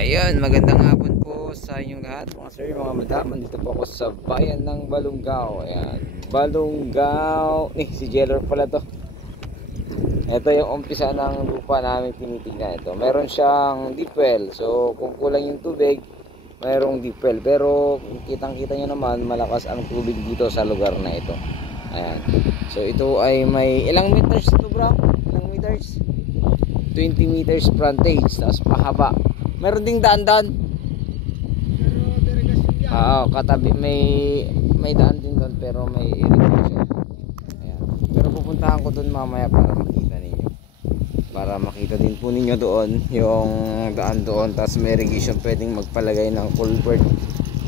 Ayun, magandang hapon po sa inyong lahat mga sir, mga madam. Nandito po ako sa bayan ng Balungaw. Ayan, Balungaw. Si Jelor pala to. Ito yung umpisa ng lupa namin tinitignan. Ito, meron siyang deep well. So kung kulang yung tubig, mayroong deep well. Pero kitang kita nyo naman, malakas ang tubig dito sa lugar na ito. Ayan, so ito ay may ilang meters ito bro? Ilang meters? 20 meters frontage, tapos pahaba. Meron ding daan-daan. Oo, katabi may daan din doon, pero may irrigation. Ayan. Pero pupuntahan ko doon mamaya para makita ninyo. Para makita din po ninyo doon yung daan doon, tapos may irrigation, pwedeng magpalagay ng culvert.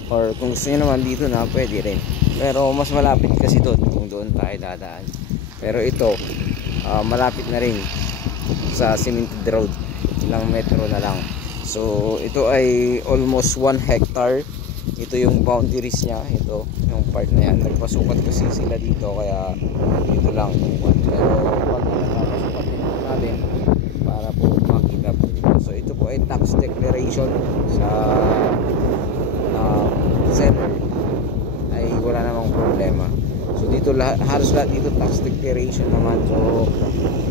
Or kung gusto nyo naman dito na, pwede rin. Pero mas malapit kasi doon kung doon tayo dadaan. Pero ito, malapit na rin sa cemented road. Ilang metro na lang. So ito ay almost 1 hectare. Ito yung boundaries niya. Ito yung part na yan. Nagpasukat kasi sila dito, kaya ito lang yung one. Pero pag napasukat natin para po makita po dito. So ito po ay tax declaration sa seller, ay wala namang problema. So dito halos lahat dito tax declaration naman. So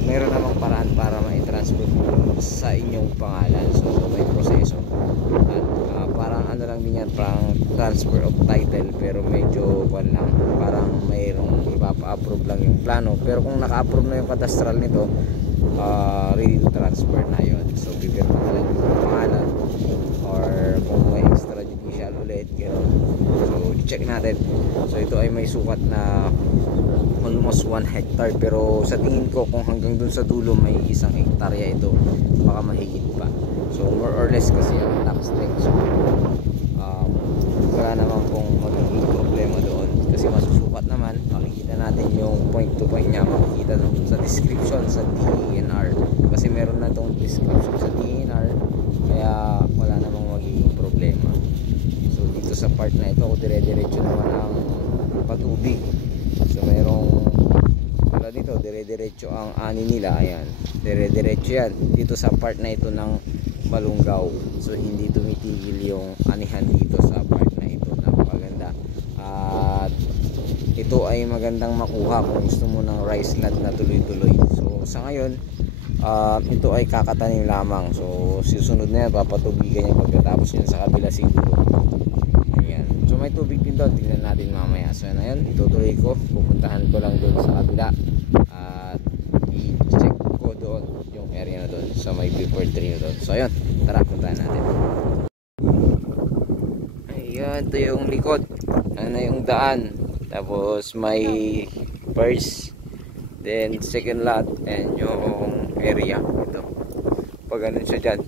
mayroon namang paraan para ma-transfer sa inyong pangalan. So may proseso. At parang ano lang din yan, parang transfer of title, pero medyo lang, parang mayroong ipapa-approve lang yung plano. Pero kung naka-approve na yung cadastral nito, ready to transfer na yun. So pipirma na lang yung pangalan, or kung may extrajudicial ulit, gano'n. So check natin. So ito ay may sukat na almost 1 hectare, pero sa tingin ko kung hanggang dun sa dulo may 1 hektarya ito, baka mahigit pa. So more or less kasi yung tax deck. So wala naman pong magiging problema doon, kasi masusukat naman. Makikita natin yung point to point nya, makikita doon sa description sa DENR, kasi meron na tong description sa DENR, kaya wala namang magiging problema. So dito sa part na ito, dire-diretso naman ang patubig. So mayroong wala dito, dire-diretso ang ani nila. Ayan, dire-diretso yan dito sa part na ito ng Balungaw. So hindi tumitigil yung anihan dito sa part na ito. Napakaganda. At ito ay magandang makuha kung gusto mo ng rice land na tuloy-tuloy. So sa ngayon, ito ay kakatanim lamang. So susunod na yan, papatubigan niya pagkatapos yun sa kabila siguro. Ayan. So may tubig din doon, tingnan natin mamaya. So na yun, itutuloy ko, pupuntahan ko lang doon sa kabila at i-check ko doon yung area na doon sa may before tree doon. So ayun, tara, puntahan natin. Ayan, ito yung likod. Ano yung daan. Tapos may first, then second lot, and yung area ito. Pag ganun siya dyan.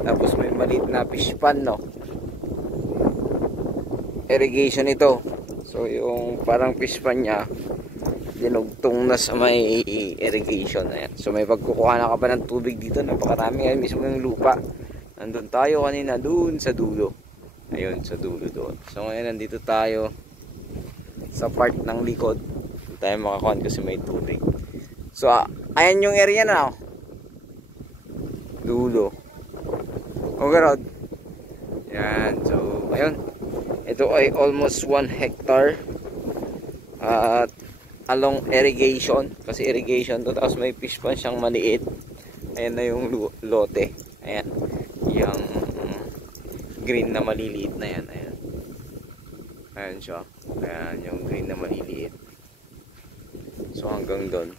Tapos may maliit na fish pan, no? Irrigation ito. So yung parang fish pan nya dinugtong na sa may irrigation. Ayan. So may pagkukuha na ka pa ng tubig dito, napakarami. Ayan mismo yung lupa. Nandun tayo kanina, dun sa dulo. Ayun, sa dulo doon. So ngayon nandito tayo sa part ng likod. Hindi tayo makakuha kasi may tubig. So ayan yung area na, dulo. Okay, Rod. Yan. So ayun, ito ay almost 1 hectare at along irrigation, kasi irrigation to, tapos may fish pan siyang maliit. Ayan na yung lote. Ayan, yung green na maliliit na yan. Ayan, ayan siya. Ayan yung green na maliliit. So hanggang doon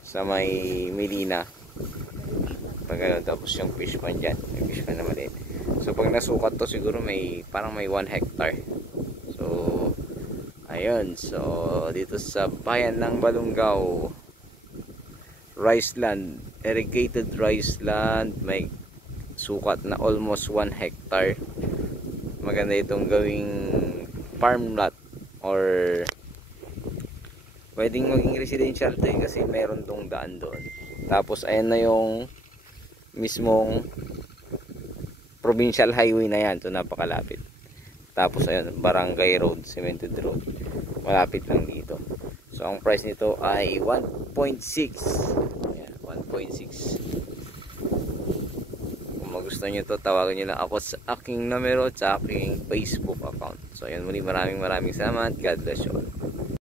sa may Melina, pag ano, tapos yung fish pan dyan, may fish pan na maliit. So pag nasukat to, siguro may parang may 1 hectare. So ayun, so dito sa bayan ng Balungaw, rice land, irrigated rice land, may sukat na almost 1 hectare. Maganda itong gawing farm lot, or pwedeng maging residential to, kasi meron tong daan doon. Tapos ayan na yung mismong provincial highway na yan. So napakalapit. Tapos ayun, barangay road, cemented road, malapit lang dito. So ang price nito ay 1.6. Ayan, 1.6. magustuhan nyo to, tawagan nyo lang ako sa aking numero at sa aking Facebook account. So ayun, muli maraming salamat. God bless you all.